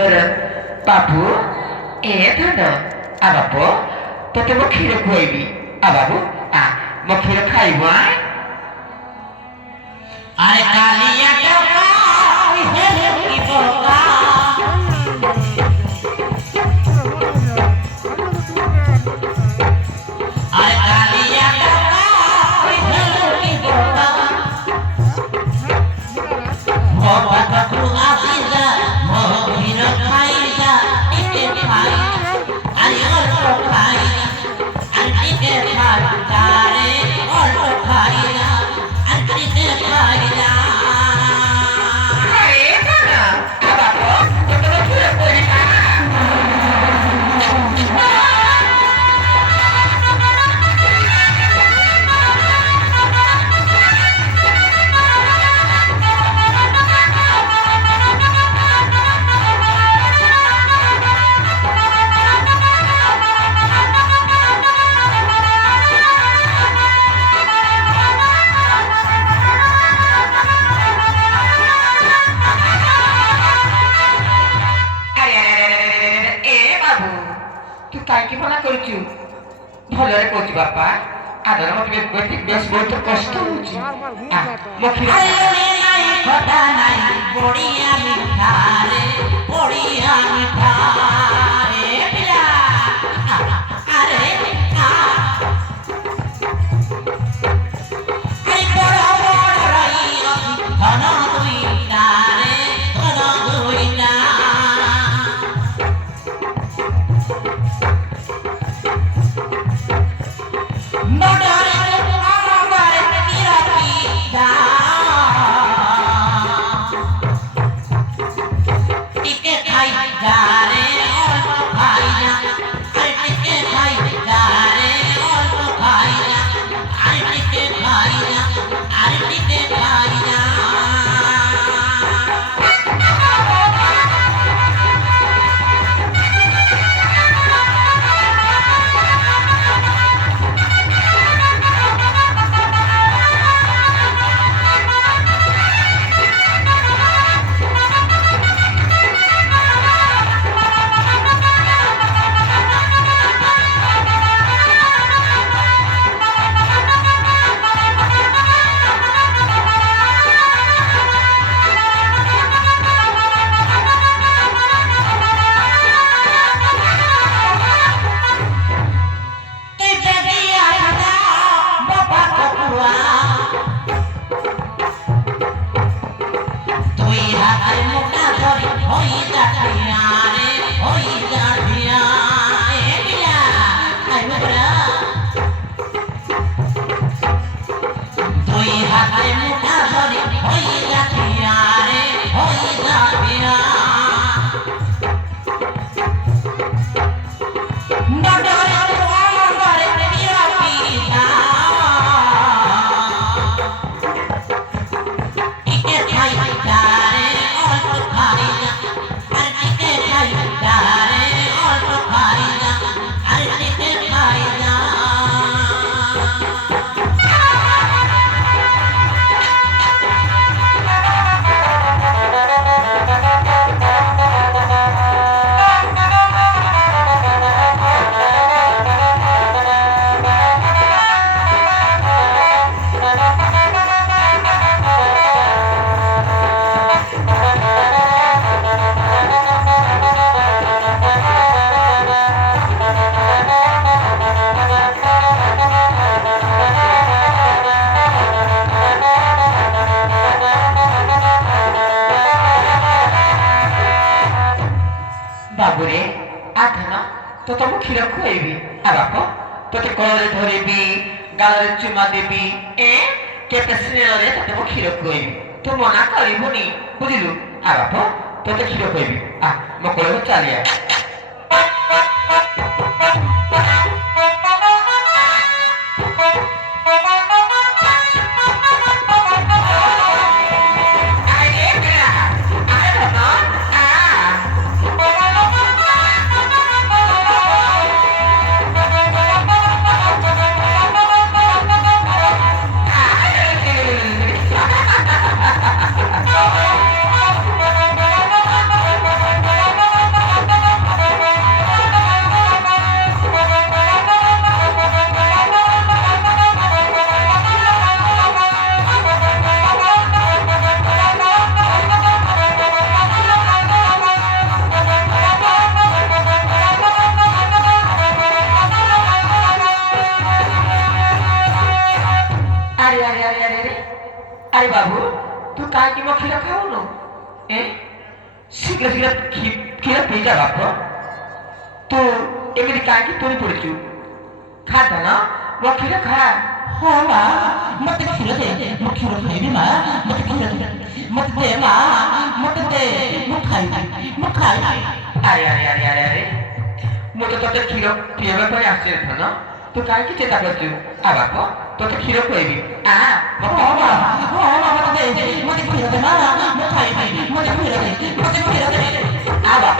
তোর বাবু এ ধন আ বাবু তোতে মো ক্ষীর খুয়াইবি আ বাবু আ মো ক্ষীর খাইব আরে কালিয়া টাকা হেলে কি বোকা আরে কালিয়া টাকা হেলে কি বোকা ভবা কু আসি যা মহির খাই যা টিকে খাই আরে অল্প খাই আরে টিকে খাই তারে অল্প খাই না আরে টিকে খাই না কাইকি মনা করছু ভলরে কইছি বাপা আদর মতে বেশ বহুত কষ্ট হচ্ছে আরে নাই কথা নাই বড়িয়া মিঠা রে বড়িয়া মিঠা রে পিলা আরে আই বড় বড় রাই ধন দুইটা রে ধন দুইটা নডরে আমারে কিরাতি দা টিকে খাই যা রে অল্প খাই না আরে টিকে খাই যা রে অল্প খাই না আরে টিকে খাই না আরে টিকে খাই না বাবুরে আধন তো তবু ক্ষীর খুয়াইবি আর বাপ তোতে কলরে ধরিবি গালরে চুমা দেবি কেতে স্নেহরে তোতে মো ক্ষীর খুয়াইবি তো মনা করিবনি বুঝিলু আর বাপ তোতে ক্ষীর খুয়াইবি মো কলরে চালিয়া ଆରେ ବାବୁ ତୁ କାହିଁକି ମୋ କ୍ଷୀର ଖାଉନୁ ଶୀଘ୍ର ଶୀଘ୍ର କ୍ଷୀର ପିଇଯା ବାପ ତୁ ଏମିତି କାହିଁକି ତୁଳି ପଡିଛୁ ଖା ଧନ ମୋ କ୍ଷୀର ଖା ହଁ ମା ମତେ କ୍ଷୀର ଦେ ମୁଁ କ୍ଷୀର ଖାଇବି ମା ମତେ କ୍ଷୀର ଦେ ମତେ ଦେ ମା ମତେ ଦେ ମୁଁ ଖାଇବି ଆରେ ଆରେ ଆରେ ଆରେ ଆରେ ମୁଁ ତ ତତେ କ୍ଷୀର ପିଇବା ପାଇଁ ଆସିଛି ଧନ ତୁ କାହିଁକି ଚିନ୍ତା କରୁଛୁ ଆ ବାପ ତତେ କ୍ଷୀର ଖୁଆଇବି ଆ ହଁ ମା ମତେ ଦେ ମତେ କ୍ଷୀର ଦେ ମା ମୁଁ ଖାଇବି ମତେ କ୍ଷୀର ଦେ ଆ ବାପ